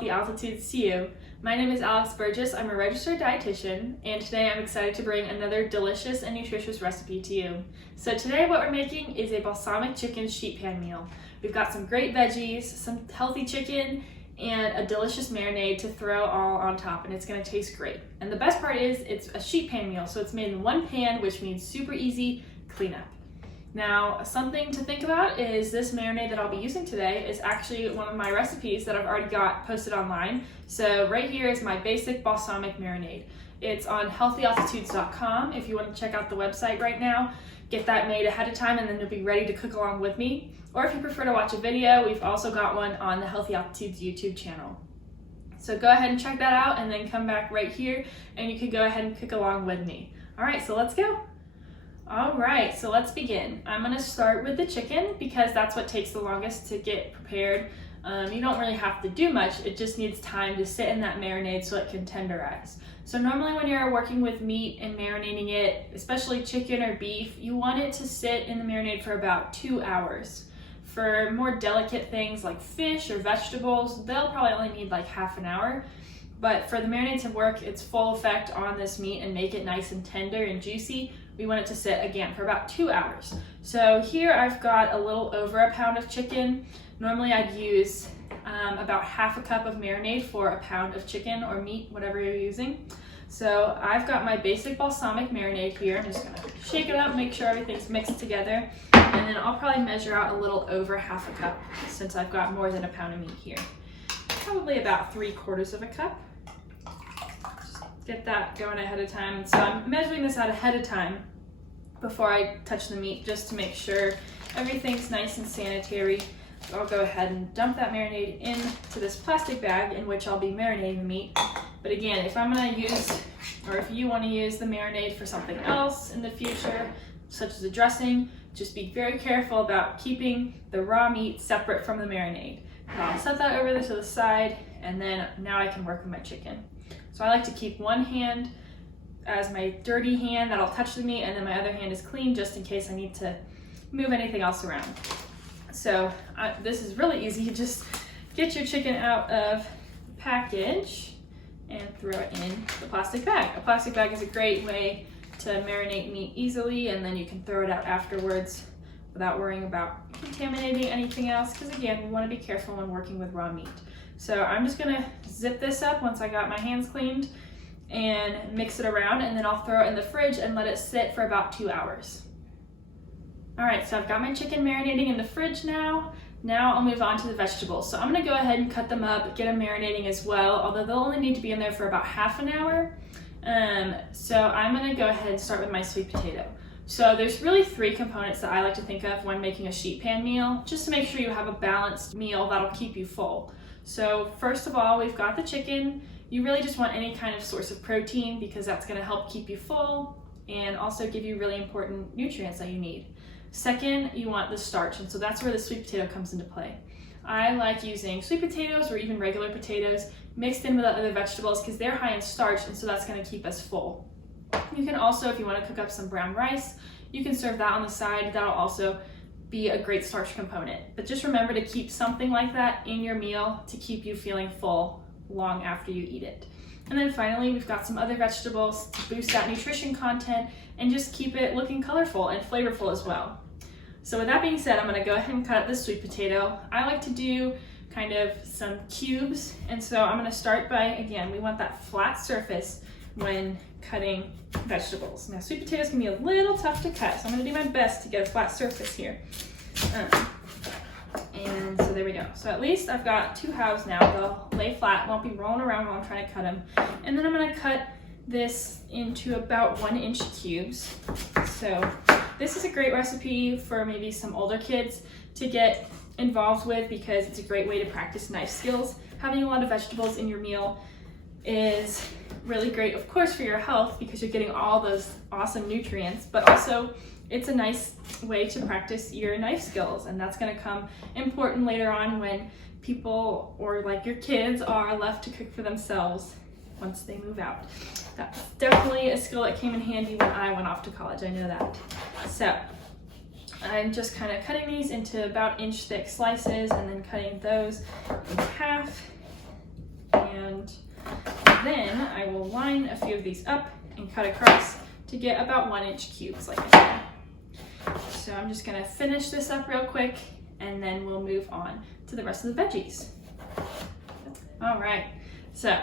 Healthy Altitudes to you. My name is Alex Burgess. I'm a registered dietitian, and today I'm excited to bring another delicious and nutritious recipe to you. So today what we're making is a balsamic chicken sheet pan meal. We've got some great veggies, some healthy chicken, and a delicious marinade to throw all on top, and it's gonna taste great. And the best part is it's a sheet pan meal, so it's made in one pan, which means super easy cleanup. Now, something to think about is this marinade that I'll be using today is actually one of my recipes that I've already got posted online. So right here is my basic balsamic marinade. It's on healthyaltitudes.com if you want to check out the website right now. Get that made ahead of time and then you'll be ready to cook along with me. Or if you prefer to watch a video, we've also got one on the Healthy Altitudes YouTube channel. So go ahead and check that out and then come back right here and you can go ahead and cook along with me. All right, so let's go. All right, so let's begin. I'm gonna start with the chicken because that's what takes the longest to get prepared. You don't really have to do much, it just needs time to sit in that marinade so it can tenderize. So normally when you're working with meat and marinating it, especially chicken or beef, you want it to sit in the marinade for about 2 hours. For more delicate things like fish or vegetables, they'll probably only need like half an hour. But for the marinade to work its full effect on this meat and make it nice and tender and juicy, we want it to sit again for about 2 hours. So here I've got a little over a pound of chicken. Normally I'd use about half a cup of marinade for a pound of chicken or meat, whatever you're using. So I've got my basic balsamic marinade here. I'm just gonna shake it up, make sure everything's mixed together. And then I'll probably measure out a little over half a cup since I've got more than a pound of meat here. Probably about 3/4 of a cup. Get that going ahead of time. So I'm measuring this out ahead of time before I touch the meat just to make sure everything's nice and sanitary. So I'll go ahead and dump that marinade into this plastic bag in which I'll be marinating the meat. But again, if I'm gonna use, or if you wanna use the marinade for something else in the future, such as a dressing, just be very careful about keeping the raw meat separate from the marinade. I'll set that over to the side, and then now I can work with my chicken. So I like to keep one hand as my dirty hand that'll touch the meat, and then my other hand is clean just in case I need to move anything else around. So this is really easy. You just get your chicken out of the package and throw it in the plastic bag. A plastic bag is a great way to marinate meat easily, and then you can throw it out afterwards without worrying about contaminating anything else, because again, we want to be careful when working with raw meat. So I'm just gonna zip this up once I got my hands cleaned and mix it around, and then I'll throw it in the fridge and let it sit for about 2 hours. All right, so I've got my chicken marinating in the fridge now. Now I'll move on to the vegetables. So I'm gonna go ahead and cut them up, get them marinating as well, although they'll only need to be in there for about half an hour. So I'm gonna go ahead and start with my sweet potato. So there's really 3 components that I like to think of when making a sheet pan meal, just to make sure you have a balanced meal that'll keep you full. So first of all, we've got the chicken. You really just want any kind of source of protein because that's gonna help keep you full and also give you really important nutrients that you need. Second, you want the starch, and so that's where the sweet potato comes into play. I like using sweet potatoes or even regular potatoes mixed in with the other vegetables because they're high in starch, and so that's gonna keep us full. You can also, if you wanna cook up some brown rice, you can serve that on the side. That'll also be a great starch component. But just remember to keep something like that in your meal to keep you feeling full long after you eat it. And then finally, we've got some other vegetables to boost that nutrition content and just keep it looking colorful and flavorful as well. So with that being said, I'm gonna go ahead and cut up this sweet potato. I like to do kind of some cubes. And so I'm gonna start by, again, we want that flat surface when cutting vegetables. Now sweet potatoes can be a little tough to cut, so I'm gonna do my best to get a flat surface here. And so there we go. So at least I've got 2 halves now. They'll lay flat, won't be rolling around while I'm trying to cut them. And then I'm gonna cut this into about 1-inch cubes. So this is a great recipe for maybe some older kids to get involved with because it's a great way to practice knife skills. Having a lot of vegetables in your meal is really great, of course, for your health because you're getting all those awesome nutrients, but also it's a nice way to practice your knife skills, and that's going to come important later on when people or like your kids are left to cook for themselves once they move out. That's definitely a skill that came in handy when I went off to college, I know that. So I'm just kind of cutting these into about inch thick slices and then cutting those in half. And then I will line a few of these up and cut across to get about 1-inch cubes like I said. So I'm just gonna finish this up real quick and then we'll move on to the rest of the veggies. All right, so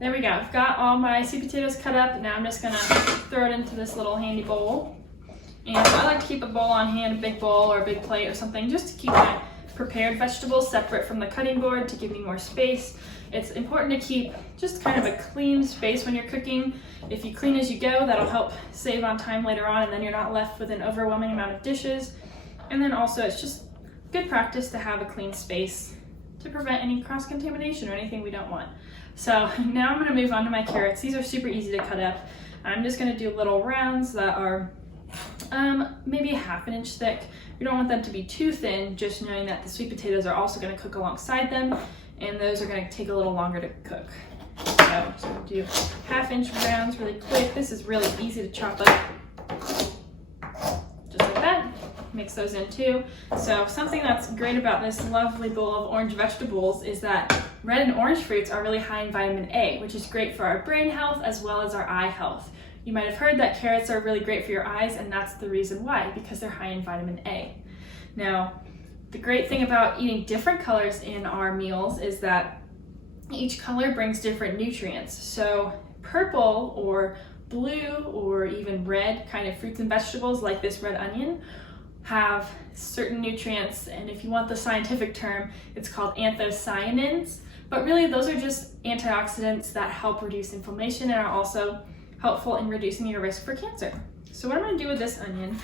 there we go. I've got all my sweet potatoes cut up. Now I'm just gonna throw it into this little handy bowl. And I like to keep a bowl on hand, a big bowl or a big plate or something, just to keep my prepared vegetables separate from the cutting board to give me more space. It's important to keep just kind of a clean space when you're cooking. If you clean as you go, that'll help save on time later on, and then you're not left with an overwhelming amount of dishes. And then also it's just good practice to have a clean space to prevent any cross-contamination or anything we don't want. So now I'm gonna move on to my carrots. These are super easy to cut up. I'm just gonna do little rounds that are maybe 1/2 inch thick. We don't want them to be too thin, just knowing that the sweet potatoes are also gonna cook alongside them, and those are gonna take a little longer to cook. So we'll do 1/2 inch rounds really quick. This is really easy to chop up. Just like that. Mix those in too. So something that's great about this lovely bowl of orange vegetables is that red and orange fruits are really high in vitamin A, which is great for our brain health as well as our eye health. You might have heard that carrots are really great for your eyes, and that's the reason why, because they're high in vitamin A. Now, the great thing about eating different colors in our meals is that each color brings different nutrients. So purple or blue or even red kind of fruits and vegetables like this red onion have certain nutrients, and if you want the scientific term, it's called anthocyanins, but really those are just antioxidants that help reduce inflammation and are also helpful in reducing your risk for cancer. So what I'm gonna do with this onion,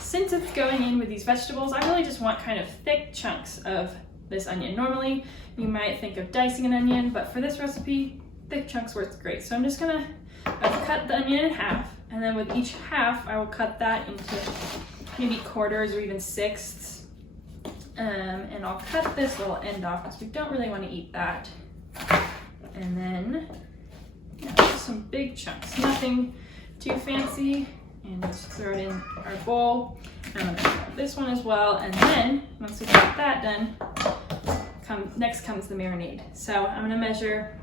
since it's going in with these vegetables, I really just want kind of thick chunks of this onion. Normally, you might think of dicing an onion, but for this recipe, thick chunks works great. So I'm just gonna cut the onion in half, and then with each half, I will cut that into maybe quarters or even sixths. And I'll cut this little end off because we don't really want to eat that. And then just some big chunks, nothing too fancy. And just throw it in our bowl. I'm gonna grab this one as well. And then once we got that done, next comes the marinade. So I'm gonna measure,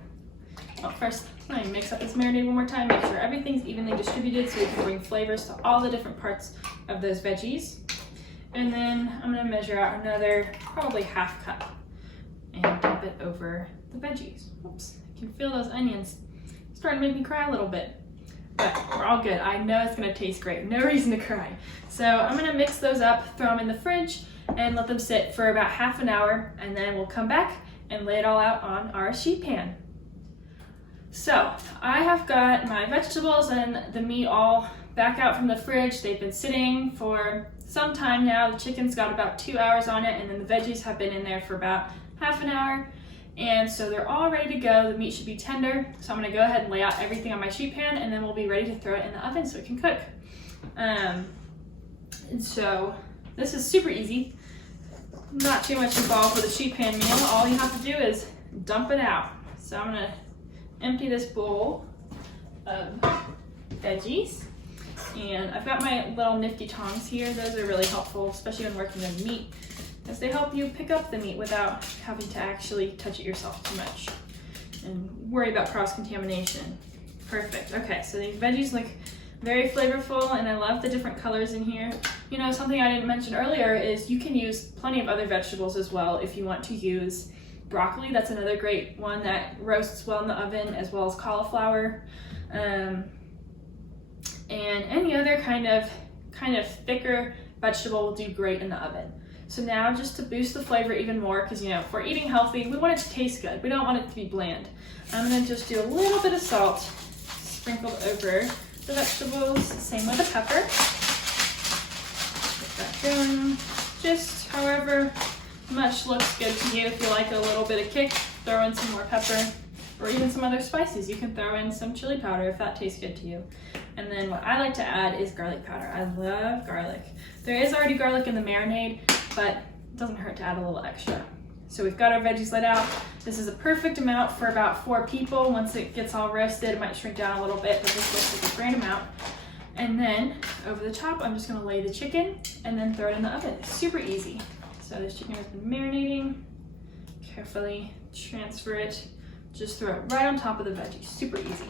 well, first I'm gonna mix up this marinade one more time, make sure everything's evenly distributed so we can bring flavors to all the different parts of those veggies. And then I'm gonna measure out another probably 1/2 cup and dump it over the veggies. Oops, I can feel those onions starting to make me cry a little bit, but we're all good. I know it's gonna taste great, no reason to cry. So I'm gonna mix those up, throw them in the fridge, and let them sit for about 1/2 an hour, and then we'll come back and lay it all out on our sheet pan. So I have got my vegetables and the meat all back out from the fridge. They've been sitting for some time now. The chicken's got about 2 hours on it, and then the veggies have been in there for about 1/2 an hour. And so they're all ready to go. The meat should be tender. So I'm gonna go ahead and lay out everything on my sheet pan, and then we'll be ready to throw it in the oven so it can cook. And so this is super easy. Not too much involved with a sheet pan meal. All you have to do is dump it out. So I'm gonna empty this bowl of veggies, and I've got my little nifty tongs here. Those are really helpful, especially when working with meat, as they help you pick up the meat without having to actually touch it yourself too much and worry about cross-contamination. Perfect. Okay, so these veggies look very flavorful, and I love the different colors in here. You know, something I didn't mention earlier is you can use plenty of other vegetables as well if you want to use broccoli. That's another great one that roasts well in the oven, as well as cauliflower, and any other kind of thicker vegetable will do great in the oven. So now, just to boost the flavor even more, because you know, if we're eating healthy, we want it to taste good. We don't want it to be bland. I'm gonna just do a little bit of salt sprinkled over the vegetables. Same with the pepper. Put that going, just however much looks good to you. If you like a little bit of kick, throw in some more pepper, or even some other spices. You can throw in some chili powder if that tastes good to you. And then what I like to add is garlic powder. I love garlic. There is already garlic in the marinade, but it doesn't hurt to add a little extra. So we've got our veggies laid out. This is a perfect amount for about 4 people. Once it gets all roasted, it might shrink down a little bit, but this looks like a great amount. And then over the top, I'm just gonna lay the chicken and then throw it in the oven. It's super easy. So this chicken has been marinating. Carefully transfer it Just throw it right on top of the veggies, super easy.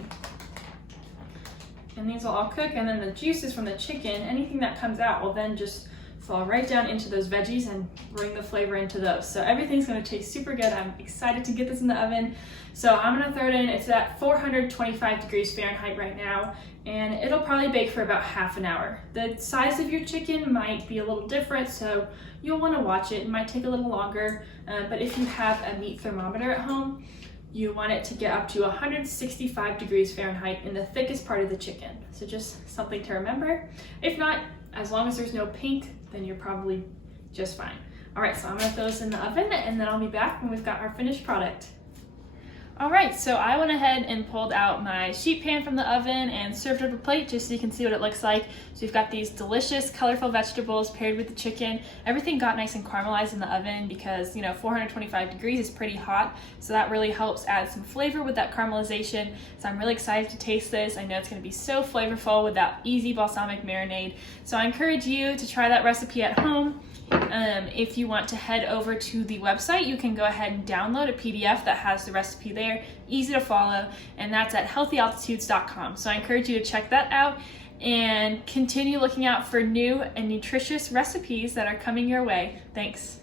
And these will all cook, and then the juices from the chicken, anything that comes out will then just fall right down into those veggies and bring the flavor into those. So everything's gonna taste super good. I'm excited to get this in the oven. So I'm gonna throw it in. It's at 425 degrees Fahrenheit right now, and it'll probably bake for about half an hour. The size of your chicken might be a little different, so you'll wanna watch it. It might take a little longer, but if you have a meat thermometer at home, you want it to get up to 165 degrees Fahrenheit in the thickest part of the chicken. So just something to remember. If not, as long as there's no pink, then you're probably just fine. All right, so I'm gonna throw this in the oven, and then I'll be back when we've got our finished product. All right, so I went ahead and pulled out my sheet pan from the oven and served up a plate just so you can see what it looks like. So we've got these delicious, colorful vegetables paired with the chicken. Everything got nice and caramelized in the oven because, 425 degrees is pretty hot. So that really helps add some flavor with that caramelization. So I'm really excited to taste this. I know it's gonna be so flavorful with that easy balsamic marinade. So I encourage you to try that recipe at home. If you want to head over to the website, you can go ahead and download a PDF that has the recipe there, easy to follow, and that's at healthyaltitudes.com. So I encourage you to check that out and continue looking out for new and nutritious recipes that are coming your way. Thanks.